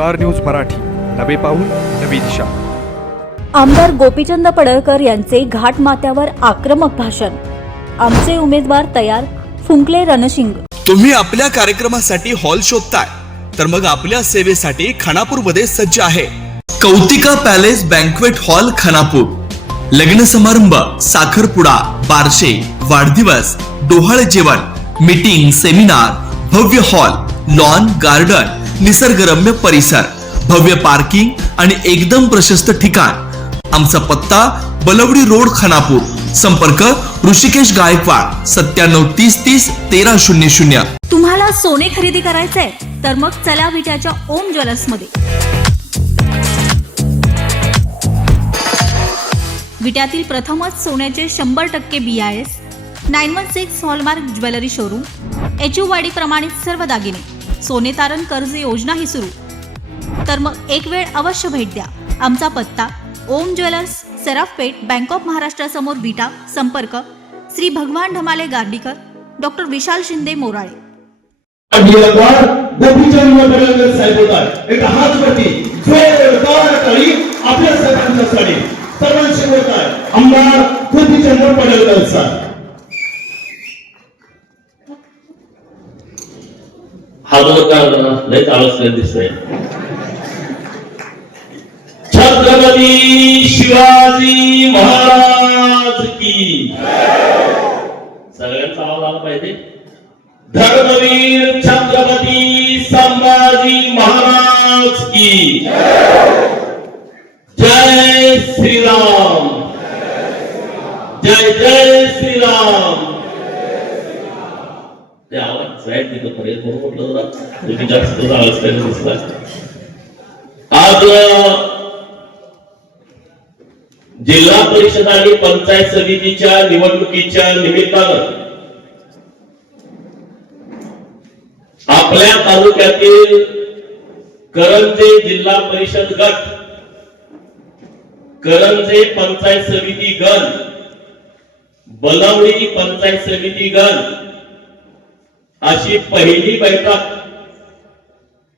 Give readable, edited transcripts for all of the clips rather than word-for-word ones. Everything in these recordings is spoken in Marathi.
स्टार न्यूज मराठी, नवे पाऊल नवी दिशा. आमदार गोपीचंद पडळकर यांचे घाटमाथ्यावर आक्रमक भाषण. आमचे उमेदवार तयार, फुंकले रणशिंग. तुम्ही आपल्या कार्यक्रमासाठी हॉल शोधताय तर मग आपल्या सेवेसाठी खानापूर मध्ये सज्ज आहे कौतिका पॅलेस बँक्वेट हॉल खानापूर. लग्न समारंभ, साखरपुडा, बारशे, वाढदिवस, डोहाळे जेवण, मीटिंग, सेमिनार, भव्य हॉल, लॉन, गार्डन, निसर्गरम्य परिसर, भव्य पार्किंग आणि एकदम प्रशस्त ठिकाण. आमचा पत्ता बलवडी रोड खानापूर. संपर्क ऋषिकेश गायकवाड 9730301300. तुम्हाला सोने खरेदी करायचंय तर मग चला विट्याच्या ओम ज्वेलर्स मध्ये. विट्यातील प्रथमच सोन्याचे 100% BIS 916 hallmark jewellery showroom. HUID प्रमाणित सर्व दागिने, सोने तारण कर्ज योजना ही सुरू. तर मग एक वेळ अवश्य भेट द्या. आमचा पत्ता ओम ज्वेलर्स, सराफपेठ, बँक ऑफ महाराष्ट्र समोर विटा. संपर्क श्री भगवान ढमाले गार्डीकर, डॉक्टर विशाल शिंदे मोराळे. गोपीचंद पडळकर साहेब होतात. एक हात वरती जोरदार टाळी आपल्या सर्वांच्यासाठी. सर्वांशी बोलतात आमदार गोपीचंद पडळकर साहेब. हा जो लय चालत दिसतोय. छत्रपती शिवाजी महाराज की. सगळ्यांचा आवाज आला पाहिजे. धर्मवीर छत्रपती संभाजी महाराज की. जय श्रीराम, जय जय श्रीराम. ते आवाज साहेब तिथं पर्यंत म्हणून म्हटलं तुम्ही जास्त आवाज करायला दिसला. आज जिल्हा परिषद आणि पंचायत समितीच्या निवडणुकीच्या निमित्तानं आपल्या तालुक्यातील करंजे जिल्हा परिषद गट, करंजे पंचायत समिती गण, बलवडी पंचायत समिती गण अशी पहिली बैठक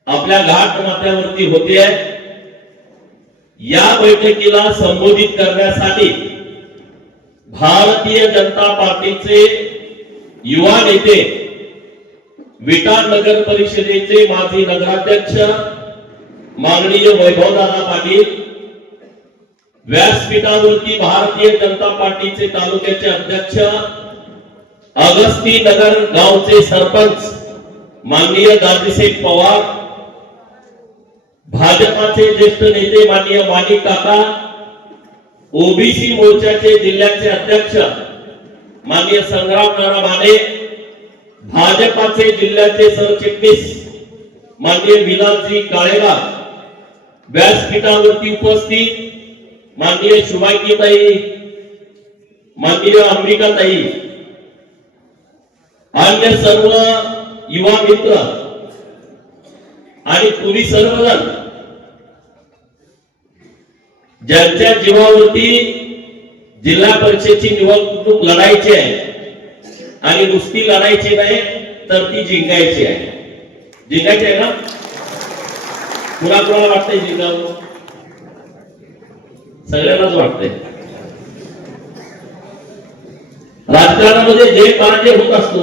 आपल्या घाट माथ्यावरती होते आहे. या बैठकीला संबोधित करण्यासाठी भारतीय जनता पार्टीचे युवा नेते, विटा नगर परिषदेचे माजी नगराध्यक्ष माननीय वैभवदादा पाटील, व्यासपीठावरती भारतीय जनता पार्टीचे तालुक्याचे अध्यक्ष, अगस्ती नगर गावचे सरपंच माननीय दाजीसाहेब पवार, भाजपाचे ज्येष्ठ नेते माननीय माणिक काका, ओबीसी मोर्चाचे जिल्ह्याचे अध्यक्ष माननीय संग्रामनारा माने, भाजपाचे जिल्ह्याचे सरचिटणीस माननीय विलासजी काळेगाव, व्यासपीठावरती उपस्थित माननीय शुभांगीताई, माननीय अंबिकाताई, अन्य सर्व युवा मित्र आणि तुम्ही सर्वजण ज्यांच्या जीवावरती जिल्हा परिषदेची निवडणूक लढायची आहे आणि नुसती लढायची नाही तर ती जिंकायची आहे. जिंकायची आहे ना? कुणाला वाटतंय जिंकावं? सगळ्यांनाच वाटतंय. राजकारणामध्ये जे पराजय होत असतो,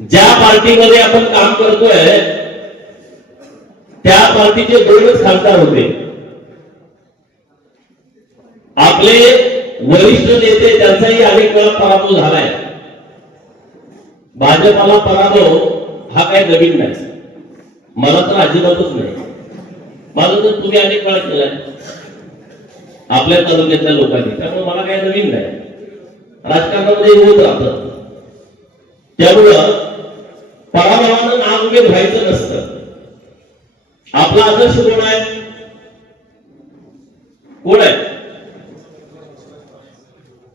ज्या पार्टीमध्ये आपण काम करतोय त्या पार्टीचे दोनच खासदार होते. आपले वरिष्ठ नेते त्यांचाही अनेक वेळा पराभव झालाय. भाजपाला पराभव हा काय नवीन नाही, मला तर अजिबातच नाही. माझं तर तुम्ही अनेक वेळा केलाय आपल्या तालुक्यातल्या लोकांनी, त्यामुळे मला काय नवीन नाही. राजकारणामध्ये होत राहतं. त्यामुळं पराभवानं नाउमेद व्हायचं नसतं. आपला आदर्श कोण आहे? कोण आहे?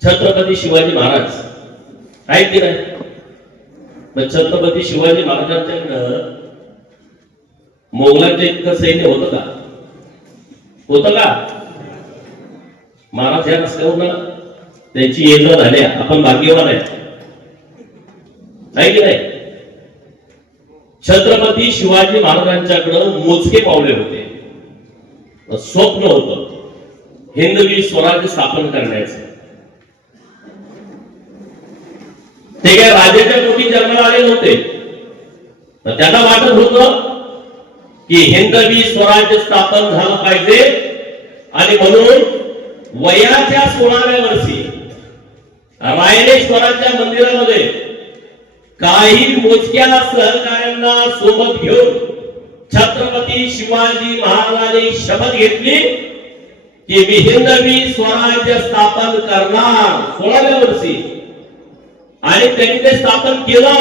छत्रपती शिवाजी महाराज आहे की नाही? मग छत्रपती शिवाजी महाराजांच्या मोगलांच्या इतकं सैन्य होतं का? होतं का? महाराज या रस्त्यावर त्यांची ये जा झाल्या, आपण भाग्यवान आहे की नाही? छत्रपती शिवाजी महाराजांच्याकडे मोजके पावले होते. स्वप्न होतं हिंदवी स्वराज्य स्थापन करण्याचं. ते काय राजाच्या पोटी जन्माला आले नव्हते. तर त्यांना वाटत होतं की हिंदवी स्वराज्य स्थापन झालं पाहिजे आणि म्हणून वयाच्या 16व्या वर्षी रायरेश्वराच्या मंदिरामध्ये काही मोजक्या सहकाऱ्यांना सोबत घेऊन छत्रपती शिवाजी महाराजांनी शपथ घेतली की मी हिंदवी स्वराज्य स्थापन करणार 16व्या वर्षी. आणि त्यांनी ते स्थापन केलं.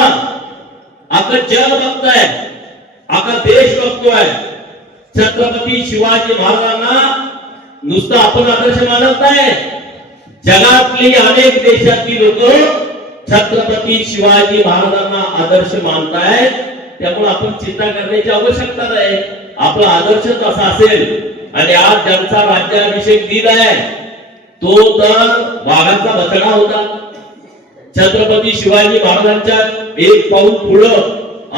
आता जग बघतोय, आता देश बघतोय. छत्रपती शिवाजी महाराजांना नुसतं आपण आदर्श मानत नाही, जगातली अनेक देशातली लोक छत्रपती शिवाजी महाराजांना आदर्श मानतायत. त्यामुळे आपण चिंता करण्याची आवश्यकता नाही. आपला आदर्शच असा असेल. आणि आज ज्यांचा राज्याभिषेक दिन आहे तो तर वाघाचा बछडा होता. छत्रपती शिवाजी महाराजांच्या एक पाऊल पुढं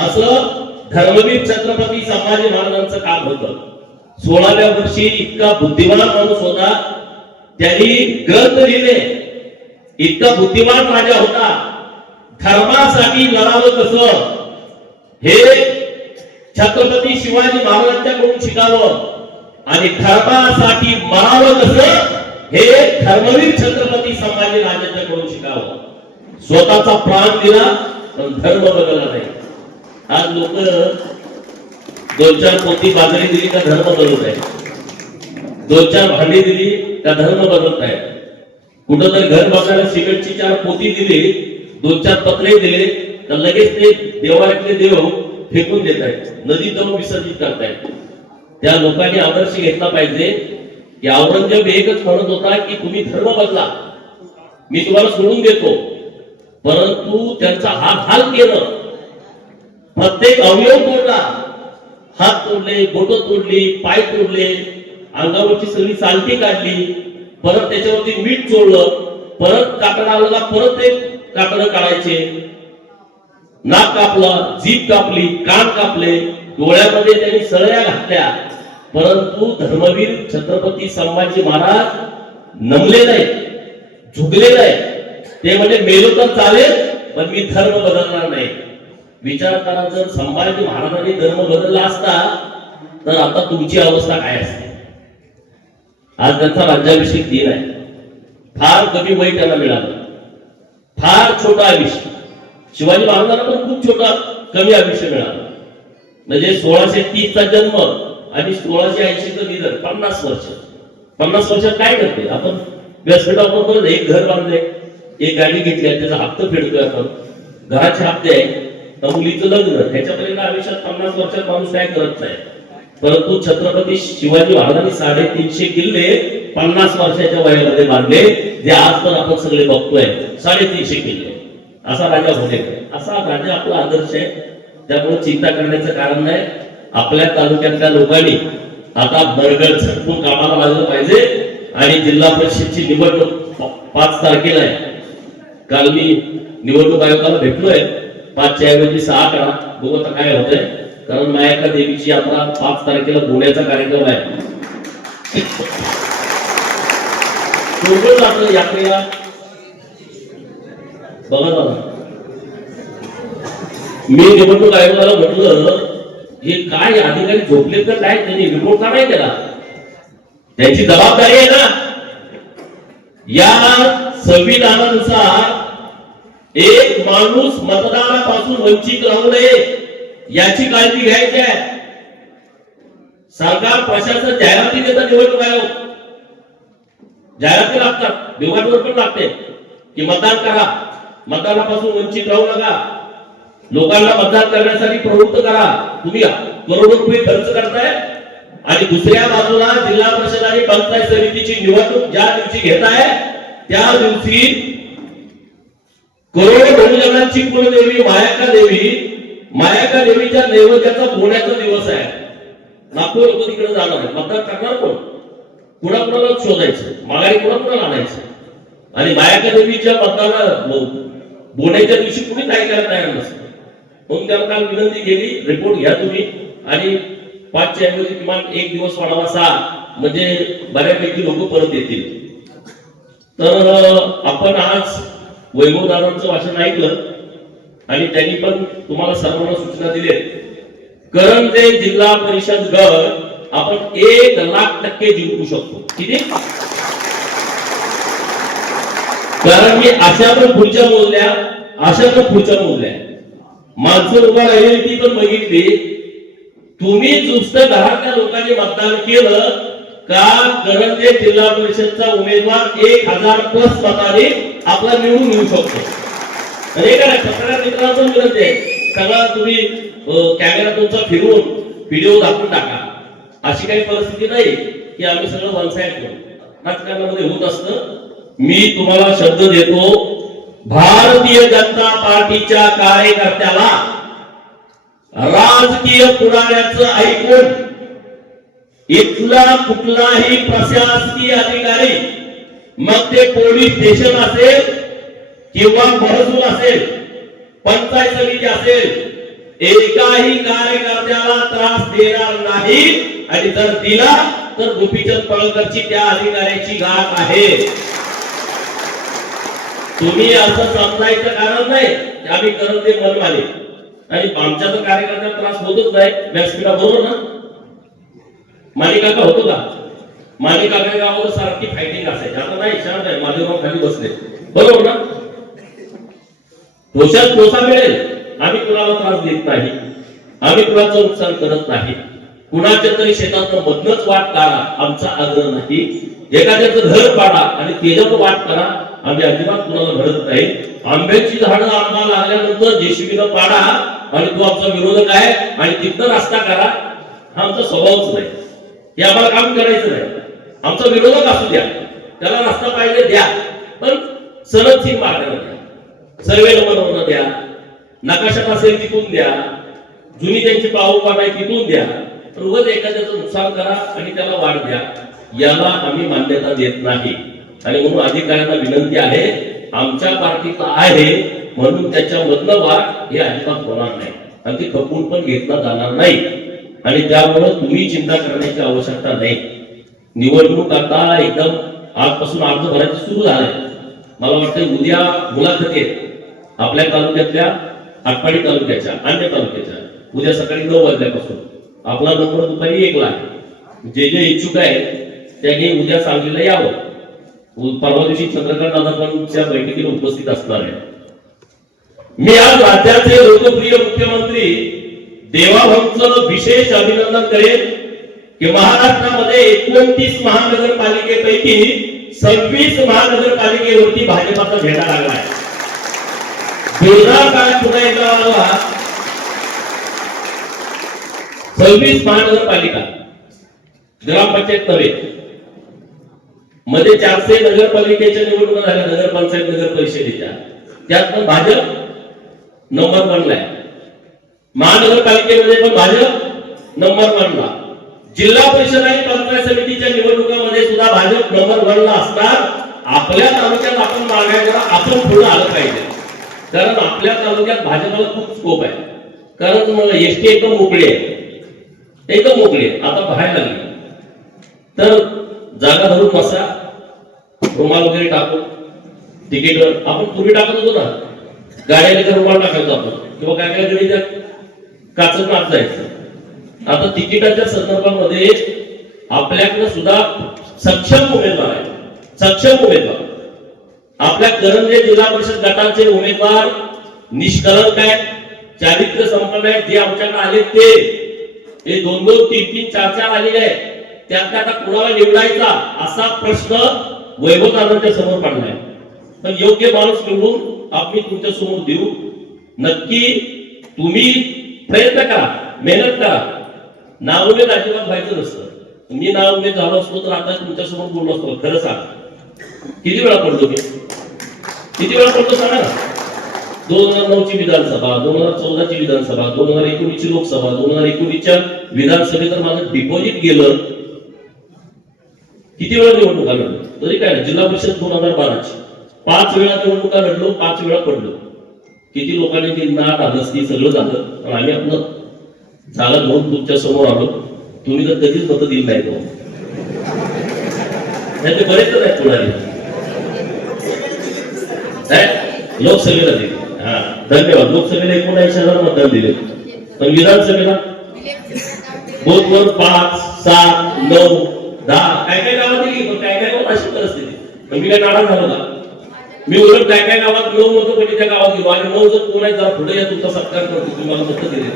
असं धर्मवीर छत्रपती संभाजी महाराजांचं काम होतं. 16व्या वर्षी इतका बुद्धिमान माणूस होता. त्यांनी ग्रंथ लिहिले. इतका बुद्धिमान राजा होता. धर्मासाठी लढावं कसं हे छत्रपती शिवाजी महाराजांच्याकडून शिकावं आणि धर्मासाठी मरावं कसं हे धर्मवीर छत्रपती संभाजी राजांच्याकडून शिकावं. स्वतःचा प्राण दिला पण धर्म बदलला नाही. आज लोक 2-4 पोती बाजरी दिली का धर्म बदलत आहे, 2-4 भांडी दिली का धर्म बदलत आहे. कुठंतरी घर बांधायला सिमेंटची 4 पोती दिली, 2-4 पत्रे दिले तर लगेच ते देवाऱ्यातले देव फेकून देत आहेत, नदीत जाऊन विसर्जित करतायत. त्या लोकांनी आदर्श घेतला पाहिजे की औरंगजेब एकच म्हणत होता की तुम्ही धर्म बदला, मी तुम्हाला सोडून देतो. परंतु त्यांचा हाल केलं. प्रत्येक अवयव तोडला, हात तोडले, बोट तोडली, पाय तोडले, अंगावरची सगळी चालती काढली, परत त्याच्यावरती मीठ चोळलं, परत कातडाला परत एक कातडं काढायचे, नाक कापलं, जीभ कापली, कान कापले, डोळ्यामध्ये त्यांनी सळया घातल्या. परंतु धर्मवीर छत्रपती संभाजी महाराज नमले नाही, झुकले नाही. ते म्हणजे मेलो तर चालेल पण मी धर्म बदलणार नाही. विचार करा, जर संभाजी महाराजांनी धर्म बदलला असता तर आता तुमची अवस्था काय असते. आज त्यांचा राज्याभिषेक दिन आहे. फार कमी वय त्यांना मिळालं, फार छोटा आयुष्य. शिवाजी महाराजांना पण खूप छोटा कमी आयुष्य मिळालं. म्हणजे 1630चा जन्म आणि 1680चं निधन, 50 वर्ष. 50 वर्षात काय करते आपण? व्यासपीठ आपण परत एक घर बांधले, एक गाडी घेतली, त्याचा हप्ता फेडतोय आपण, घराचे हप्ते आहे, मुलीचं लग्न. ह्याच्यापर्यंत आयुष्यात 50 वर्षात माणूस काय करत नाही. परंतु छत्रपती शिवाजी महाराजांनी 350 किल्ले 50 वर्षाच्या वयामध्ये बांधले, जे आज पण आपण सगळे बघतोय. 350 किल्ले. असा राजा होणे, असा राजा आपला आदर्श आहे. त्यामुळे चिंता करण्याचं कारण नाही. आपल्या तालुक्यातल्या लोकांनी आता बरगड झटकून कामाला लागलं पाहिजे. आणि जिल्हा परिषदची निवडणूक 5 तारखेला आहे. काल मी निवडणूक आयोगाला भेटलोय. 5च्या ऐवजी 6 करा, बघू आता काय होतंय. कारण मायाका देवीची यात्रा 5 तारखेला पुण्याचा कार्यक्रम आहे. कोण जातं यात्रेला बघा बघा. मी निवडणूक आयोगाला म्हटलं हे काय अधिकारी झोपले तर काय, त्यांनी रिपोर्ट का नाही केला? त्याची जबाबदारी आहे ना. या संविधानानुसार एक माणूस मतदानापासून वंचित राहू नये याची काळजी घ्यायची आहे. सरकार प्रशासन जाहिराती देतात, निवडणूक आयोग जाहिराती लागतात, दिवाळीवर पण लागते की मतदान करा, मतदानापासून वंचित राहू नका, लोकांना मतदान करण्यासाठी प्रवृत्त करा. तुम्ही करोडो रुपये खर्च करताय आणि दुसऱ्या बाजूला जिल्हा परिषद आणि पंचायत समितीची निवडणूक ज्या दिवशी घेताय त्या दिवशी करोडो बहुजनांची कुलदेवी मायाका देवीच्या नैवेद्याचा बोण्याचा दिवस आहे. लाखो लोक तिकडे जाणार आहेत. मतदान करणार कोण? कुणाकुणाला शोधायचं, माघारी कुणाकुणाला आणायचं. आणि मायाका देवीच्या मतदाना बोण्याच्या दिवशी कुणी काय करायला तयार नसतं. म्हणून त्याला काल विनंती केली, रिपोर्ट घ्या तुम्ही आणि 5च्या ऐवजी किमान 1 दिवस वाढवा 6, म्हणजे बऱ्यापैकी लोक परत येतील. तर आपण आज वैभवदारांचं भाषण ऐकलं आणि त्यांनी पण तुम्हाला सर्वांना सूचना दिल्या. करंजे जिल्हा परिषद गट आपण 1,00,000% जिंकू शकतो. किती? कारण मी अशा पण पुढच्या मोजल्या, माणसं उभा राहिलेली ती पण बघितली. तुम्ही नुसतं घरातल्या लोकांनी मतदान केलं का करंजे जिल्हा परिषदचा उमेदवार 1,000+ मताने आपला निवडून येऊ शकतो. आणि एका पत्रकार मित्रांचं विनंती आहे, सगळं तुम्ही कॅमेरा तुमचा फिरवून व्हिडिओ दाखवून टाका. अशी काही परिस्थिती नाही की आम्ही सगळं वन साइड करू. राजकारणामध्ये होत असतं. मी तुम्हाला शब्द देतो, भारतीय जनता पार्टीच्या कार्यकर्त्याला राजकीय पुढाऱ्याचं ऐकून इथला कुठलाही प्रशासकीय अधिकारी, मग ते पोलीस स्टेशन असेल किंवा महसूल असेल, पंचायत समिती असेल, एकाही कार्यकर्त्याला त्रास देणार नाही. आणि जर दिला तर गोपीचंद पळकरची त्या अधिकाऱ्याची गाठ आहे. तुम्ही असं समजायचं कारण नाही की आम्ही करत ते मनमाने, आणि आमच्या तर कार्यकर्त्याला त्रास होतच नाही. व्यासपीठा बरोबर ना? माणिकाका होतो का? माणिकाका गावावर सारखी फायटिंग असायची. आता नाही, शांत आहे, माझे गाव खाली बसले. बरोबर ना? दोषात दोषा मिळेल. आम्ही कुणाला त्रास देत नाही, आम्ही कुणाचं नुकसान करत नाही. कुणाच्या तरी शेतात मधनच वाट काढा आमचा आग्रह नाही. एखाद्याचं घर पाडा आणि त्याच्यावर वाट करा, आम्ही अजिबात कुणाला भरत नाही. आंब्याची झाडं आंबा लागल्यानंतर जेसीबीनं पाडा आणि तो आमचा विरोधक आहे आणि तिथं रस्ता करा, हा आमचा स्वभावच नाही. हे आम्हाला काम करायचं नाही. आमचा विरोधक असू द्या, त्याला रस्ता पाहिजे द्या, पण सरळ मार्गाने द्या. सर्वे नंबरवरनं द्या, नकाशात असेल तिथून द्या, जुनी त्यांची पाऊल आहे तिथून द्या. रोज एखाद्याचं नुकसान करा आणि त्याला वाढ द्या, याला आम्ही मान्यता देत नाही. आणि म्हणून अधिकाऱ्यांना विनंती आहे, आमच्या पार्टीचा आहे म्हणून त्याच्यामधलं वाद हे अजिबात होणार नाही आणि ते खपवून पण घेतला जाणार नाही. आणि त्यामुळे तुम्ही चिंता करण्याची आवश्यकता नाही. निवडणूक आता एकदम आजपासून अर्ज भरायचे सुरू झाले. मला वाटतं उद्या मुलाखती आहेत आपल्या तालुक्यातल्या, आटपाडी तालुक्याच्या, अन्य तालुक्याच्या. उद्या सकाळी 9 वाजल्यापासून आपला नंबर दुपारी 1ला आहे. जे जे इच्छुक आहेत त्यांनी उद्या सांगलीला यावं. परवा दिवशी चंद्रकांत दादा पण त्या बैठकीला उपस्थित असणार आहे. मी आज राज्याचे लोकप्रिय मुख्यमंत्री देवाभाऊंचं विशेष अभिनंदन करेन की महाराष्ट्रामध्ये 29 महानगरपालिकेपैकी 26 महानगरपालिकेवरती भाजपाचा झेंडा लागला आहे. दुर्गा काळ पुन्हा एकदा आला. 26 महानगरपालिका, ग्रामपंचायत नव्हे, मध्ये 400 नगरपालिकेच्या निवडणुका झाल्या, नगरपंचायत नगर परिषदेच्या, त्यात पण भाजप नंबर 1ला आहे. महानगरपालिकेमध्ये पण भाजप नंबर 1ला. जिल्हा परिषद आणि पंचायत समितीच्या निवडणुकांमध्ये सुद्धा भाजप नंबर 1ला असणार. आपल्या तालुक्यात आपण मागाय करा, आपण पुढे आलं पाहिजे. कारण आपल्या तालुक्यात भाजपला खूप स्कोप आहे. कारण एसटी एकदम मोकळी आहे, एकदम मोकळी आहे. आता बाहेर लागली तर जागा धरून बसा, रुमाल वगैरे टाकून तिकीट आपण पूर्वी टाकत होतो ना, गाड्याला रुमाल टाकायचो आपण, किंवा काय काय गडीच्या काचत नाच जायचं. आता तिकिटाच्या संदर्भामध्ये आपल्याकडे सुद्धा सक्षम उमेदवार आहे. सक्षम उमेदवार आपल्या करंजे जिल्हा परिषद गटाचे उमेदवार निष्कलंक आहेत, चारित्र्य संपन्न आहेत. जे आमच्याकडे आले ते 2-2, 3-3, 4-4 आलेले आहेत. त्यात आता कुणाला निवडायचा असा प्रश्न वैभवदारांच्या समोर पडलाय. पण योग्य माणूस निवडून आम्ही तुमच्या समोर देऊ. नक्की तुम्ही प्रयत्न करा, मेहनत करा. नाउमेद अजिबात व्हायचं नसतं. मी नाउमेद झालो असतो तर आता तुमच्या समोर बोललो असतो. खरं सांग, किती वेळा पडलो मी? किती वेळा पडतो सांगा ना. 2009 ची विधानसभा, 2014 ची विधानसभा, 2019 ची लोकसभा, 2019च्या विधानसभेत तर माझं डिपॉझिट गेलं. किती वेळा निवडणुका लढलो तरी काय ना. जिल्हा परिषद 2012 ची 5 वेळा निवडणुका लढलो, 5 वेळा पडलो. किती लोकांनी ती ना धाडसती सगळं झालं, पण आम्ही आपलं झालं म्हणून तुमच्या समोर आलो. तुम्ही तर कधीच मतं दिली नाही तो नाही ते बरेच आहेत पुढारी लोकसभेला दिले. हा धन्यवाद. लोकसभेला 79,000 मतदान दिले, पण विधानसभेला बोथवर 5, 7, 9, 10 काय काय गावात दिली, पण काय काय गावात अशी परिस्थिती. पण मी काय नाराज झालो का? मी उलट काय काय गावात 9 मतं पण त्या गावात गेलो आणि 9 जर कोण आहे जरा पुढे या तुमचा सत्कार करतो, तुम्हाला मतं दिले,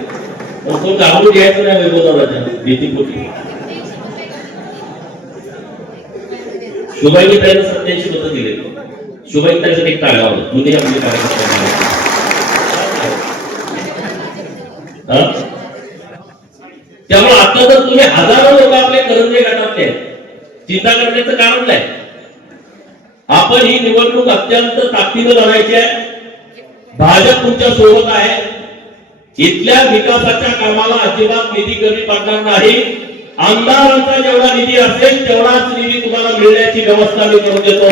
पण तो गावात यायचं नाही वैभवदाराच्या भीतीपोटी. शुभांगी ताईला 87 मतं दिले. शुभांगी ताईसाठी एक टाळा लावला. दोन्ही आपले कार्यकर्ते त्यामुळे आता जर तुम्ही हजारो लोक आपले करंजे गटातले चिंता करण्याचं कारण नाही. आपण ही निवडणूक अत्यंत ताकदीनं लढायची आहे. भाजप तुमच्या सोबत आहे. इथल्या विकासाच्या कामाला अजिबात निधी कमी पडणार नाही. आमदारांचा जेवढा निधी असेल तेवढाच निधी तुम्हाला मिळण्याची व्यवस्था मी करून देतो.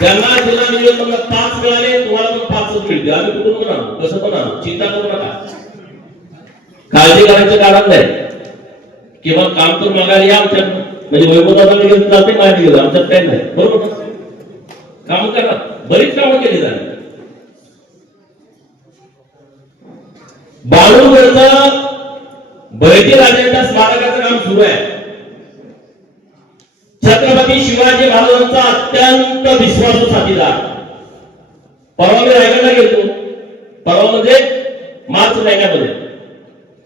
त्यांना जिल्हा नियोजनाला 5 मिळाले, तुम्हाला पण 5च मिळते. आम्ही कुठून पण आणू, कसं पण आणू, चिंता करू नका. काळजी करायचं कारण नाही. किंवा काम तर मागायला या आमच्या, म्हणजे वैभवदादाला गेलं जाते माहिती गेलं, आमच्यात काही नाही. बरोबर काम करा. बरीच कामं केली झाली. बाळूगडचं बहिती राजांच्या स्मारकाचं काम सुरू आहे. छत्रपती शिवाजी महाराजांचा अत्यंत विश्वासू साथीदार. परवा मी रायगडला गेलो. परवा म्हणजे मार्च महिन्यामध्ये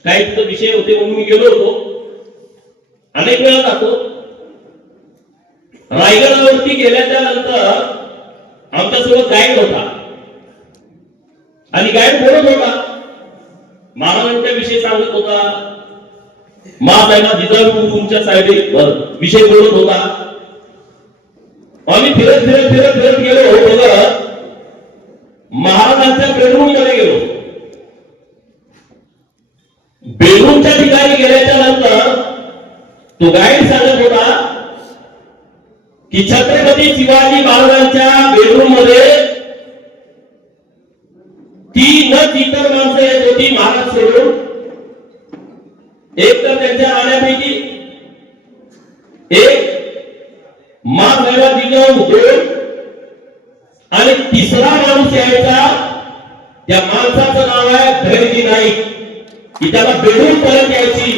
काही तिथे विषय होते म्हणून मी गेलो होतो. अनेक वेळा जातो. रायगडावरती गेल्याच्या नंतर आमच्यासोबत गाईड होता आणि गाईड बोलत होता, महाराजांच्या विषयी सांगत होता. महासाहेबा जिजाऊ तुमच्या साईडीवर विषय बोलत होता. आम्ही फिरत फिरत फिरत फिरत गेलो. बघत महाराजांच्या बेडरूम मध्ये गेलो. बेडरूमच्या ठिकाणी गेल्याच्या नंतर तो गाईड सांगत होता की छत्रपती शिवाजी महाराजांच्या बेडरूम मध्ये 3 इतर माणसं येत होती महाराज सोडून. एक तर त्यांच्या राण्यापैकी एक महासाहेबा जिजाऊ 2 आणि तिसरा माणूस यायचा. त्या माणसाचं नाव आहे धैर्यजी नाईक. की त्याला बेडरूम पर्यंत यायची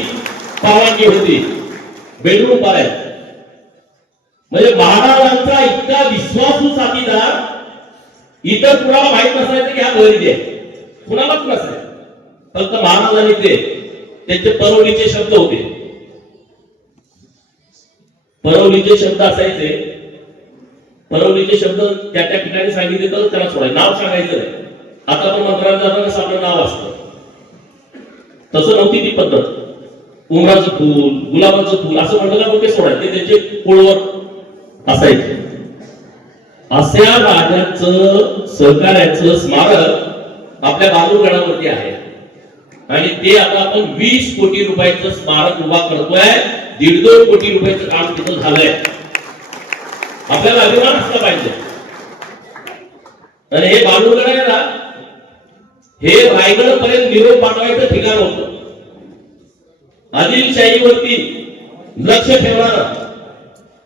परवानगी होती. बेडरूम पर्यंत म्हणजे महाराजांचा इतका विश्वासू साथीदार इतर कुणाला माहित नसायचं की हा धैर्यजी आहे. कुणालाच नसायचं. फक्त महाराजांनी ते त्यांचे परवलीचे शब्द होते. परवलीचे शब्द असायचे. परवलीचे शब्द त्या त्या ठिकाणी सांगितले तर त्याला सोडायचं, नाव सांगायचं नाही. आता पण मंत्रालयात जाताना कसं आपलं नाव असतं तसं नव्हती ती पद्धत. उमराचं फूल, गुलाबाचं फूल असं म्हटलं का ते सोडायचं, ते त्यांचे पोळवर असायचे. अशा राजाचं सहकार्याचं स्मारक आपल्या बालुरगडावरती आहे आणि ते आता आपण 20 कोटी रुपयाचं स्मारक उभा करतोय. 1.5 कोटी रुपयाचं काम तिथं झालंय. आपल्याला अभिमान असला पाहिजे. आणि हे बालुरगड आहे ना, हे रायगड पर्यंत निरोप पाठवायचं ठिकाण होतं. आदिलशाहीवरती लक्ष ठेवणार,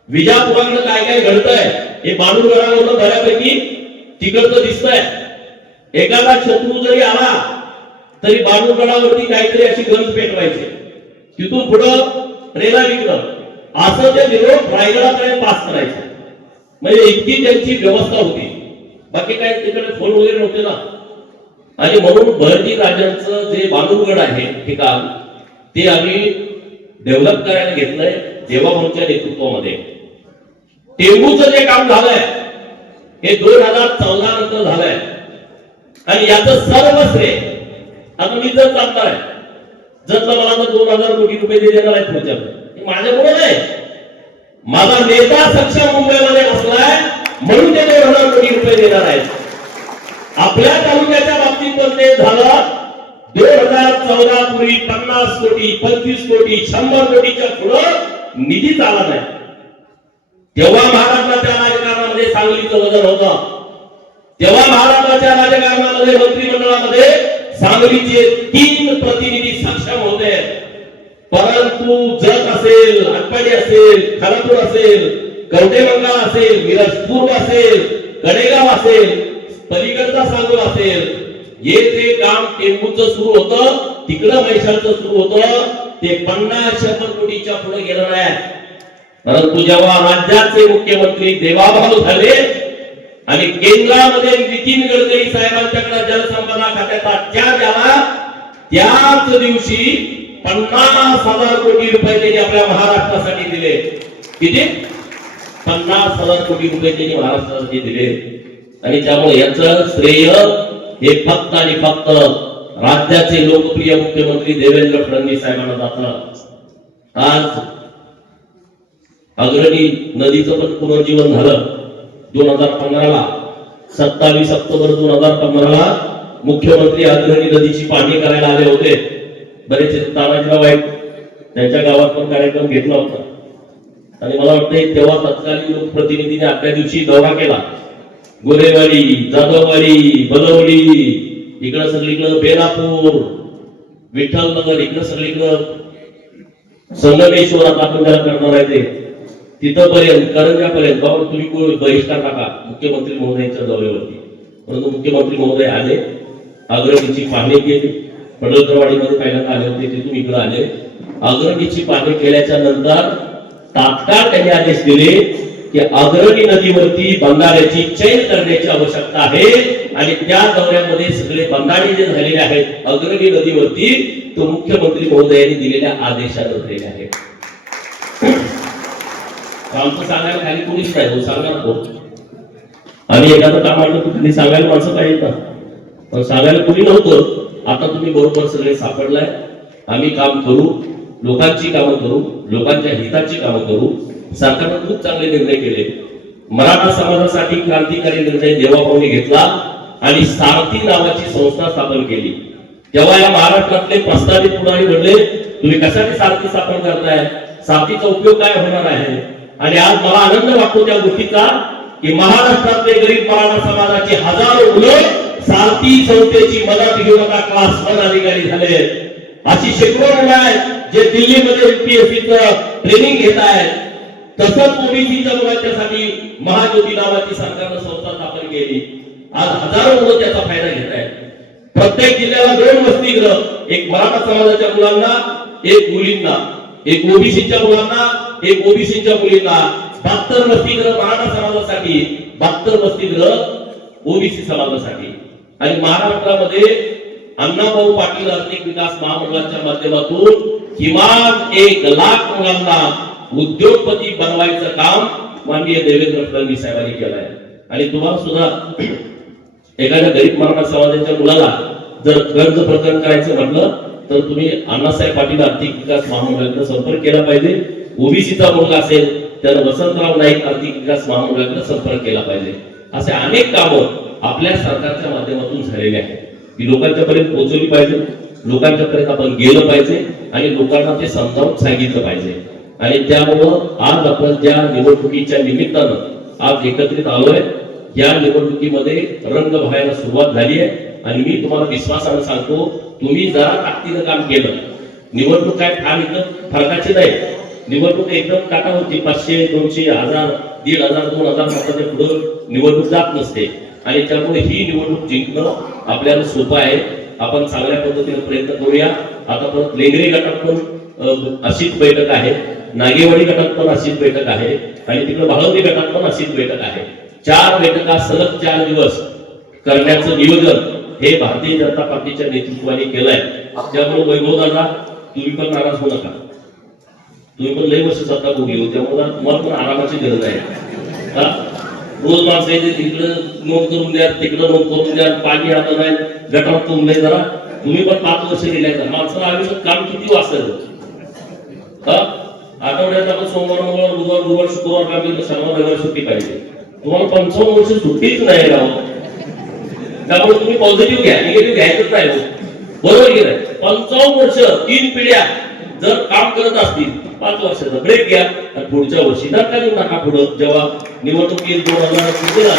विजापुराकडे काय काय घडतंय हे बालुरगडावरून बऱ्यापैकी तिकडचं दिसतंय. एखादा शत्रू जरी आला तरी बालुरगडावरती काहीतरी अशी गंज पेटवायची, तिथून पुढं रेला विकलं, असं ते निरोप रायगडापर्यंत पास करायचे. म्हणजे इतकी त्यांची व्यवस्था होती. बाकी काय तिकडे फोन वगैरे नव्हते ना. आणि म्हणून बहिर्जी राजांचं जे बालुरगड आहे ठिकाण ते आम्ही डेव्हलप करायला घेतलंय देवाभाऊंच्या नेतृत्वामध्ये. टेंबूचं जे काम झालंय हे 2014 नंतर झालंय आणि याचं सर्व श्रेय आता मी जर चालणार आहे. जर मला तर 2000 कोटी रुपये देणार आहेत पुढच्याकडे, माझ्यामुळे नाही. माझा नेता सक्षम मुंबईमध्ये बसलाय म्हणून ते 2000 कोटी रुपये देणार आहेत. आपल्या तालुक्याच्या बाबतीत पण ते झालं. 2014 पूर्वी 50 कोटी, 25 कोटी, 100 कोटीच्या पुढं निधीच आला नाही. तेव्हा महाराष्ट्राच्या राजकारणामध्ये सांगलीचं वजन होतं. तेव्हा महाराष्ट्राच्या राजकारणामध्ये मंत्रिमंडळामध्ये सांगलीचे 3 प्रतिनिधी सक्षम होते. परंतु जत असेल, आटपाडी असेल, खानापूर असेल, कवठेमंकाळ असेल, मिरजपूर असेल, गडेगाव असेल, पलीकडचा सांगोल असेल, हे जे काम टेंबूचं सुरू होतं, तिकडं मैशालचं सुरू होतं, ते 50-100 कोटीच्या पुढे गेलं नाही. परंतु जेव्हा राज्याचे मुख्यमंत्री देवाभाऊ झाले आणि केंद्रामध्ये नितीन गडकरी साहेबांच्याकडे जलसंपदा खात्याचा त्या द्यावा, त्याच दिवशी 50,000 कोटी रुपये त्यांनी आपल्या महाराष्ट्रासाठी दिले. किती? 50,000 कोटी रुपये त्यांनी महाराष्ट्रासाठी दिले. आणि त्यामुळे याचं श्रेय हे फक्त आणि फक्त राज्याचे लोकप्रिय मुख्यमंत्री देवेंद्र फडणवीस साहेबांना जातं. आज अग्रणी नदीचं पण पुनर्जीवन झालं. 2015ला 27 ऑक्टोबर 2015ला मुख्यमंत्री अग्रणी नदीची पाहणी करायला आले होते. बरेच तानाजीराव वाईट त्यांच्या गावात पण कार्यक्रम घेतला होता. आणि मला वाटतं तेव्हा तत्कालीन लोकप्रतिनिधीने आदल्या दिवशी दौरा केला. गोरेवाडी, जाधववाडी, बलवली, इकडं सगळीकडं बेलापूर, विठ्ठलनगर, इकडं सगळीकडं संगमेश्वरात आपण ज्याला करणार आहे ते तिथपर्यंत करंजापर्यंत बाबा तुम्ही बहिष्कार टाका मुख्यमंत्री महोदयांच्या दौऱ्यावरती. परंतु मुख्यमंत्री महोदय आले, अग्रणीची पाहणी केली. पडळकरवाडीमध्ये पहिल्यांदा आले होते, तिथून इकडे आले. अग्रणीची पाहणी केल्याच्या नंतर तात्काळ त्यांनी आदेश दिले की अग्रणी नदीवरती बंधाऱ्याची चैन करण्याची आवश्यकता आहे. आणि त्या दौऱ्यामध्ये सगळे बंधारे जे झालेले आहेत अग्रणी नदीवरती, तो मुख्यमंत्री महोदयांनी दिलेल्या आदेशाने झालेले आहेत. आमचं सांगायला खाली कोणीच नाही, सांगणार कोण? आणि एखादं काम आलं तर खाली सांगायला माणसं पाहिजे ना, पण सांगायला कोणी नव्हतं. आता तुम्ही बरोबर सगळे सापडलाय. आम्ही काम करू, लोकांची कामं करू, लोकांच्या हिताची कामं करू. सरकारने खूप चांगले निर्णय केले. मराठा समाजासाठी क्रांतिकारी निर्णय देवाभाऊने घेतला आणि सारथी नावाची संस्था स्थापन केली. तेव्हा या महाराष्ट्रातले प्रस्तावित पुढारी म्हणले, तुम्ही कशाने सारथी स्थापन करताय, सारथीचा उपयोग काय होणार आहे? आणि आज मला आनंद वाटतो त्या गोष्टीचा की महाराष्ट्रातले गरीब मराठा समाजाचे हजारो मुलं सारथी संस्थेची मदत घेऊन आता क्लास 1 अधिकारी झाले. अशी शेकडो मुलं आहेत जे दिल्लीमध्ये UPSCचं ट्रेनिंग घेत आहेत. तसंच ओबीसीच्या मुलांच्यासाठी महाज्योती नावाची सरकारनं संस्था स्थापन केली. आज हजारो मुलं त्याचा फायदा घेत आहेत. प्रत्येक जिल्ह्याला 2 वसतिगृह, एक मराठा समाजाच्या मुलांना, एक मुलींना, एक ओबीसीच्या मुलांना, एक ओबीसीच्या मुलींना. 72 वसतिगृह मराठा समाजासाठी, 72 वसतिगृह ओबीसी समाजासाठी. आणि महाराष्ट्रामध्ये अण्णाभाऊ पाटील आर्थिक विकास महामंडळाच्या माध्यमातून किमान 1 लाख मुलांना उद्योगपती बनवायचं काम माननीय देवेंद्र फडणवीस साहेबांनी केलं आहे. आणि तुम्हाला सुद्धा एखाद्या गरीब मराठा समाजाच्या मुलाला जर कर्ज प्रकरण करायचं म्हटलं तर तुम्ही अण्णासाहेब पाटील आर्थिक विकास महामंडळाकडे संपर्क केला पाहिजे. ओबीसीचा मुलगा असेल तर वसंतराव नाईक आर्थिक विकास महामंडळाकडे संपर्क केला पाहिजे. असे अनेक कामं आपल्या सरकारच्या माध्यमातून झालेले आहेत. ती लोकांच्यापर्यंत पोहोचवली पाहिजे, लोकांच्यापर्यंत आपण गेलं पाहिजे आणि लोकांना ते समजावून सांगितलं पाहिजे. आणि त्यामुळं आज आपण ज्या निवडणुकीच्या निमित्तानं आज एकत्रित आलोय, या निवडणुकीमध्ये रंग भरायला सुरुवात झाली आहे. आणि मी तुम्हाला विश्वासाने सांगतो, तुम्ही जरा ताकदीनं काम केलं, निवडणूक काय फार एकदम फरकाची नाही. निवडणूक एकदम काटावरची 500, 200, 1000, 1500, 2000 मताच्या पुढे निवडणूक जात नसते. आणि त्यामुळे ही निवडणूक जिंकणं आपल्याला सोपं आहे. आपण चांगल्या पद्धतीने प्रयत्न करूया. आता परत लेंगरे गटात पण अशीच बैठक आहे, नागेवाडी गटात पण अशीच बैठक आहे आणि तिकडे भाळवणी गटात पण अशीच बैठक आहे. 4 बैठका सलग 4 दिवस करण्याचं नियोजन हे भारतीय जनता पार्टीच्या नेतृत्वाने केलंय. त्यामुळे वैभव दादा तुम्ही पण नाराज होऊ नका. तुम्ही पण लई वर्ष सत्ता भोगली होती, त्यामुळे तुम्हाला पण आरामाची गरज आहे. रोज माणसं इकडे नोंद करून द्या, तिकडे नोंद करून द्या, पाणी आता नाही, गटात तुंबले जरा. तुम्ही पण 5 वर्ष दिलाय. माणसाला आयुष्यात काम किती वाचलं? आठवड्यात आपण सोमवार, मंगळवार, बुधवार, गुरुवार, शुक्रवार काम केलं, शनिवार, रविवार सुट्टी पाहिजे. तुम्हाला 55 वर्ष सुट्टीच नाही राव. त्यामुळे तुम्ही पॉझिटिव्ह घ्या, निगेटिव्ह घ्यायचंच नाही. बरोबर की नाही? 55 वर्ष 3 पिढ्या जर काम करत असतील, 5 वर्षाचा ब्रेक घ्या आणि पुढच्या वर्षी धक्का देऊन टाका. पुढं जेव्हा निवडणूक येईल 2030ला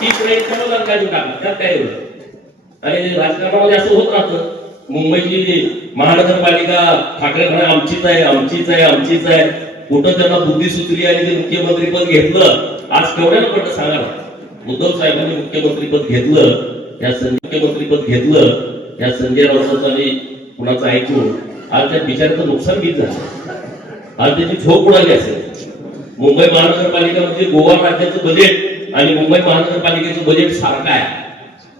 ती श्रेणी समाधान काढून टाकली, त्यात काय एवढं. आणि राजकारणामध्ये असं होत राहतं. मुंबईची महानगरपालिका ठाकरे म्हणे आमचीच आहे, आमचीच आहे, आमचीच आहे. कुठं त्यांना बुद्धी सुचली आणि ते मुख्यमंत्रीपद घेतलं. आज केवढ्याला पडलं सांगा ना. उद्धव साहेबांनी मुख्यमंत्रीपद घेतलं, मुख्यमंत्रीपद घेतलं या संजय राऊतांचं आणि कुणाचं ऐकून आज त्या बिचाऱ्याचं नुकसान किती झालं. आज त्याची झोप उडाली असेल. मुंबई महानगरपालिका म्हणजे गोवा राज्याचं बजेट आणि मुंबई महानगरपालिकेचं बजेट सारखं आहे.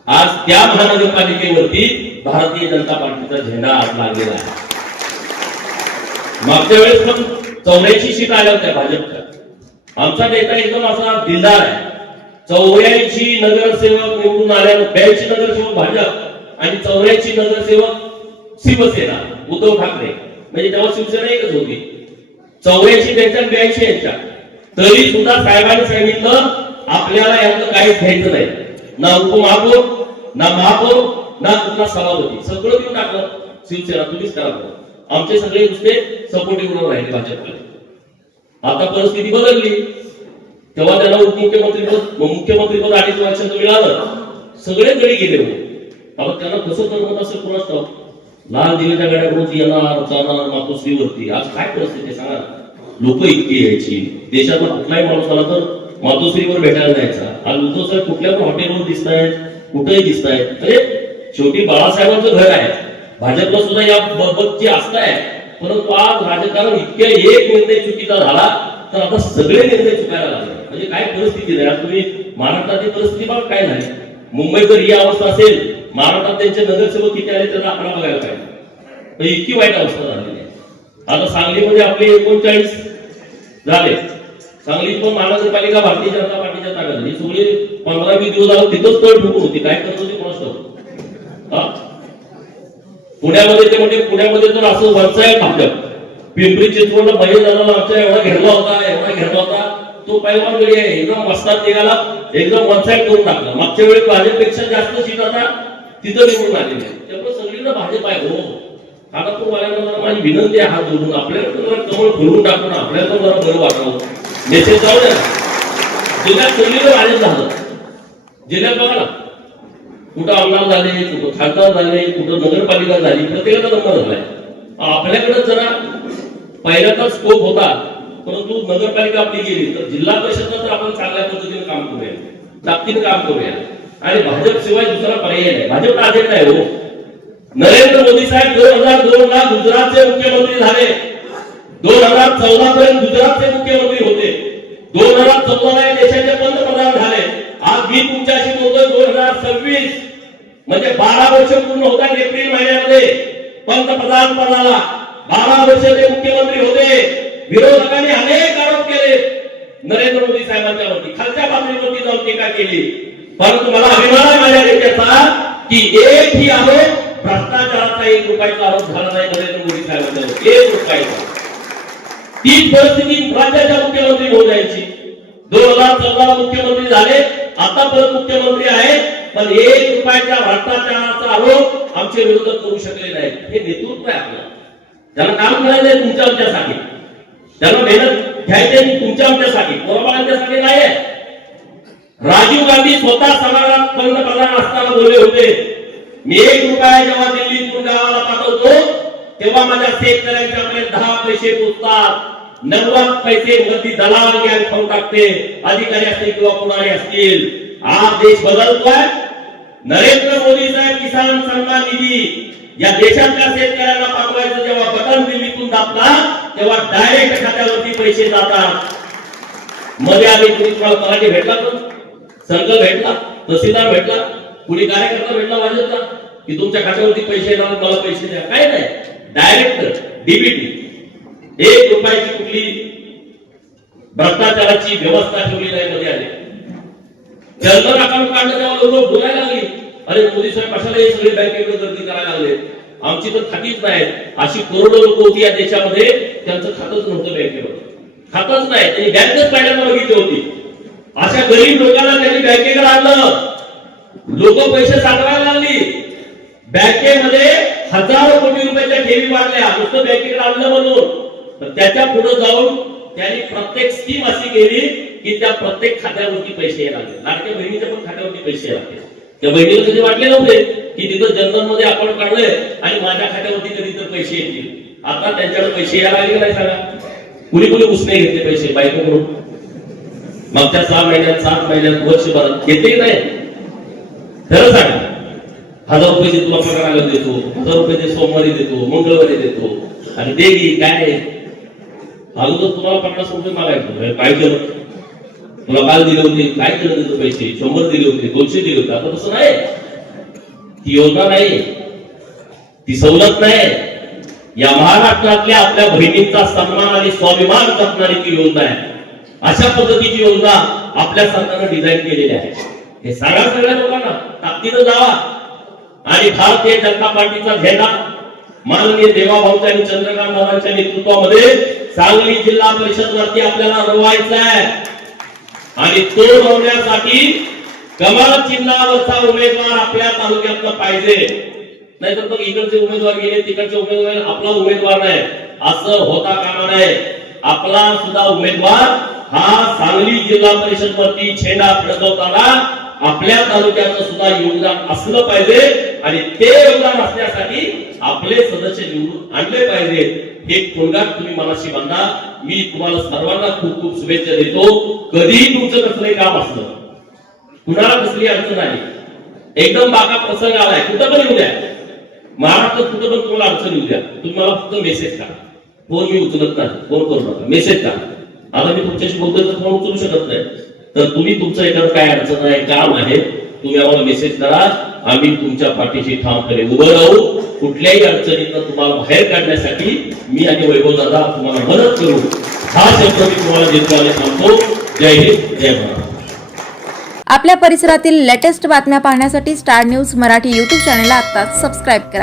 आज त्या महानगरपालिकेवरती भारतीय जनता पार्टीचा झेंडा आज लागलेला आहे. मागच्या वेळेस पण 84 सीट आल्या होत्या भाजपच्या. आमचा नेता एकदम असा दिलदार आहे. 84 नगरसेवक निवडून आल्या, 82 नगरसेवक भाजप आणि 84 नगरसेवक शिवसेना उद्धव ठाकरे. म्हणजे तेव्हा शिवसेना एकच होती. 84 त्यांच्या 82 यांच्या. तरी सुद्धा साहेबांनी सांगितलं आपल्याला यातलं काहीच घ्यायचं नाही. ना उपमहापौर, ना महापौर, ना कुठला सभापती, सगळं देऊन टाकलं. शिवसेना तुम्हीच करा. आमचे सगळे दुसरे सपोर्टिव्ह म्हणून राहिले भाजपकडे. आता परिस्थिती बदलली. तेव्हा त्यांना मुख्यमंत्रीपद 2.5 वर्षाचं मिळालं. सगळे गडी गेले होते. आता त्यांना कसं करमत असेल कोणाच ठाऊक. लाल दिव्याच्या गाड्या रोज येणार जाणार मातोश्रीवरती. आज काय परिस्थिती सांगा. लोक इतकी यायची. देशातला कुठलाही माणूस आला तर मातोश्रीवर भेटायला जायचा. आज उद्धव साहेब कुठल्या पण हॉटेलवर दिसत आहेत, कुठेही दिसत आहेत. म्हणजे शेवटी बाळासाहेबांचं घर आहे. भाजपला सुद्धा या बाबतची आस्था आहे. परंतु आज राजकारण इतक्या एक निर्णय चुकीचा झाला तर आता सगळे निर्णय चुकायला लागले. म्हणजे काय परिस्थिती नाही. आज तुम्ही महाराष्ट्राची परिस्थिती बघा काय झाली. मुंबईत जर ही अवस्था असेल, महाराष्ट्रात त्यांचे नगरसेवक किती आले त्याचा आकडा बघायला पाहिजे. इतकी वाईट अवस्था झालेली आहे. आता सांगलीमध्ये आपले 39 झाले. सांगलीत पण महानगरपालिका भारतीय जनता पार्टीच्या ताब्यात झाली. सगळे 15-20 दिवस झाले तिथंच तळ ठोकून होती. काय करत होते कोणाच ठाऊक. पुण्यामध्ये ते म्हणजे पुण्यामध्ये तर असं वंचाय भाजप. पिंपरी चिंचवडला महेश दादाला आमच्या एवढा घेरला होता. तो पैलवान गडी आहे. एकदम मस्तात निघाला, एकदम वंचाय करून टाकला. मागच्या वेळी भाजपपेक्षा जास्त सीट आता तिथं निवडून आलेली आहे. त्यामुळे सगळीकडे भाजप आहे. हो आता तो वाल्याला माझी विनंती आहे हात जोडून आपल्याला जरा कमळ फुलवून टाकून आपल्याला जरा बरं वाटावं. मेसेज जाऊ द्या. जिल्ह्यात सगळीकडे भाजप झालं. जिल्ह्यात बघा ना कुठं आमदार झाले, कुठं खासदार झाले, कुठं नगरपालिका झाली. प्रत्येकाचा नंबर झालाय. आपल्याकडे जरा पहिल्याचा स्कोप होता. परंतु नगरपालिका आपली गेली तर जिल्हा परिषदला तर आपण चांगल्या पद्धतीने काम करूया, ताकदीने काम करूया. आणि भाजप शिवाय दुसरा पर्याय नाही. भाजपचा अजेंडा आहे. हो नरेंद्र मोदी साहेब 2002 ला गुजरातचे मुख्यमंत्री झाले. 2014 पर्यंत गुजरातचे मुख्यमंत्री होते. 2014 ला देशाचे पंतप्रधान झाले. आज मी तुमच्याशी बोलतोय 2026 म्हणजे 12 वर्ष पूर्ण होतात. एप्रिल महिन्यामध्ये पंतप्रधान पदाला 12 वर्ष ते मुख्यमंत्री होते. विरोधकांनी अनेक आरोप केले नरेंद्र मोदी साहेबांच्यावरती, खालच्या पातळीवरती जाऊन टीका केली. परंतु मला अभिमान आहे माझ्या देशाचा की एकही आरोप भ्रष्टाचाराचा 1 रुपयाचा आरोप झाला नाही नरेंद्र मोदी साहेबांच्यावर. 1 रुपयाचा. तीच परिस्थिती राज्याच्या मुख्यमंत्री महोदयांची. 2014 मुख्यमंत्री झाले, आता परत मुख्यमंत्री आहेत, पण 1 रुपयाच्या भ्रष्टाचाराचा आरोप आमचे विरोधक करू शकले नाहीत. हे नेतृत्व आहे आपलं. ज्याला काम करायचंय तुमच्या आमच्यासाठी, ज्याला मेहनत घ्यायची तुमच्या आमच्यासाठी, पोराबाळांच्यासाठी नाही. राजीव गांधी स्वतः समाजात पंतप्रधान असताना बोलले होते, मी 1 रुपया जेव्हा दिल्लीतून गावाला पाठवतो तेव्हा माझ्या शेतकऱ्यांच्याकडे 10 पैसे पोचतात, 90 पैसे मध्ये दलाल गॅंग खाऊन टाकते, अधिकारी असतील किंवा पुढारी असतील. आज देश बदलतोय. नरेंद्र मोदी साहेब किसान सन्मान निधी या देशातल्या शेतकऱ्यांना पाठवायचं जेव्हा बटन दिल्लीतून दाबतात तेव्हा डायरेक्ट खात्यावरती पैसे जातात. मध्ये आधी कुणी तुम्हाला मराठी भेटला, तर सर्कल भेटला, तहसीलदार भेटला, कुणी कार्यकर्ता भेटला भाजपचा की तुमच्या खात्यावरती पैसे येणार, मला पैसे द्या. काय नाही, डायरेक्ट डीबीटी. 1 रुपयाची कुठली भ्रष्टाचाराची व्यवस्था ठेवली नाही. मध्ये आले जनधन अकाउंट काढलं तेव्हा लोक बोलायला लागली, अरे मोदी साहेब कशाला हे सगळे बँकेकडे गर्दी करायला लागले, आमची तर खातीच नाहीत. अशी करोडो लोक होती या देशामध्ये, त्यांचं खातच नव्हतं बँकेवर. खातच नाही, त्यांनी बँकच पहिल्यांदा बघितली होती. अशा गरीब लोकांना त्यांनी बँकेकडे आणलं. लोक पैसे साठवायला लागली. बँकेमध्ये हजारो कोटी रुपयाच्या ठेवी वाढल्या नुसतं बँकेकडे आणलं म्हणून. त्याच्या पुढे जाऊन त्यांनी प्रत्येक स्कीम अशी केली की त्या प्रत्येक खात्यावरती पैसे यायला लागले. लाडक्या बहिणीच्या पण खात्यावरती पैसे यायला लागले. त्या बहिणीला कधी वाटले नव्हते की तिथं जनरल मध्ये अकाउंट काढलंय आणि माझ्या खात्यावरती कधी तर पैसे येतील. आता त्यांच्याकडे पैसे यायला लागले नाही सांगा. कुणी कुणी उसने घेतले पैसे बायकोकडून मागच्या 6 महिन्यात 7 महिन्यात वर्षभरात घेतले नाही. खरं सांगा. 1000 रुपये तुला पगार आला देतो, 1000 रुपये सोमवारी देतो, मंगळवारी देतो आणि देगी काय अगोदर तुम्हाला 50 रुपये मागायचं. काय केलं तुला काल दिले होते, काय केलं देतो पैसे 100 दिले होते, 200 दिले होते. आता तसं नाही. ती योजना नाही, ती सवलत नाही. या महाराष्ट्रातल्या आपल्या बहिणींचा सन्मान आणि स्वाभिमान जपणारी ती योजना आहे. अशा पद्धतीची योजना आपल्या सरकारने डिझाईन केलेली आहे. हे सांगा सगळ्या लोकांना, ताकदीनं जावा आणि भारतीय जनता पार्टीचा झेंडा माननीय देवाभाऊच्या आणि चंद्रकांत दादांच्या नेतृत्वामध्ये सांगली जिल्हा परिषद वरती आपल्याला रोवायचा आहे. आणि तो रोवण्यासाठी कमळ चिन्हावरचा उमेदवार आपल्या तालुक्यातला पाहिजे. नाहीतर मग इकडचे उमेदवार गेले, तिकडचे उमेदवार, आपला उमेदवार नाही असं होता कामा नये. आपला सुद्धा उमेदवार हा सांगली जिल्हा परिषद वरती झेंडा फडकवताना आपल्या तालुक्याचं सुद्धा योगदान असलं पाहिजे आणि ते योगदान असण्यासाठी आपले सदस्य निवडून आणले पाहिजे. हे पुणगात तुम्ही मनाशी बांधा. मी तुम्हाला सर्वांना खूप खूप शुभेच्छा देतो. कधीही तुमचं कसलंही काम असलं, कुणाला कसली अडचण आली, एकदम बाका प्रसंग आलाय, कुठं पण येऊ द्या, महाराष्ट्रात कुठं पण तुम्हाला अडचण येऊ द्या, तुम्ही मला फक्त मेसेज करा. फोन मी उचलत नाही, फोन करू नका, मेसेज करा. आता मी तुमच्याशी बोलतोय तर फोन उचलू शकत नाही, तर तुम्ही तुमचं एखादं काय अडचण आहे, काम आहे, तुम्ही आम्हाला मेसेज करा. आम्ही तुमच्या पाठीशी ठामपणे उभं राहू. कुठल्याही अडचणीतनं तुम्हाला बाहेर काढण्यासाठी मी आणि वैभव दादा तुम्हाला मदत करू. हा शब्द मी तुम्हाला देतो आणि सांगतो. जय हिंद, जय महाराष्ट्र. आपल्या परिसरातील लेटेस्ट बातम्या पाहण्यासाठी स्टार न्यूज मराठी यूट्यूब चॅनलला आत्ताच सबस्क्राईब करा.